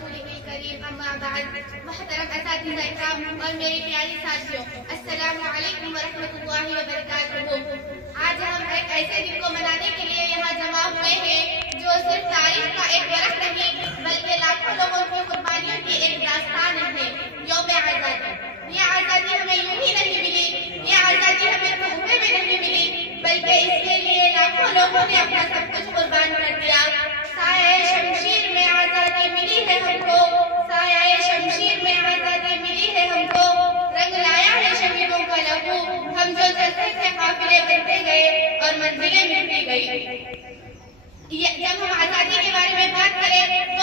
رسوله الكريم أما بعد محترم اساتذہ اکرام اور میری پیاری ساتھیوں السلام علیکم ورحمۃ اللہ وبرکاتہ۔ آج ہم ایک ایسے دن کو منانے کے لیے یہاں جمع ہوئے ہیں جو صرف تاریخ کا ایک ورق نہیں بلکہ لاکھوں لوگوں کی قربانیوں کی ایک داستان ہے، یوم آزادی۔ یہ آزادی ہمیں یوں ہی نہیں ملی، یہ آزادی ہمیں تحفے میں نہیں ملی بلکہ اس کے لیے لاکھوں لوگوں نے اپنا سب کچھ قربان کر دیا۔ سایہ شمشیر میں آزادی ملی ہے ہم کو، سایہ شمشیر میں آزادی ملی ہے ہم کو، رنگ لایا ہے شہیدوں کا لہو، ہم جو چلتے تھے قافلے بنتے گئے اور منزلیں ملتی گئی۔ جب ہم آزادی کے بارے میں بات کریں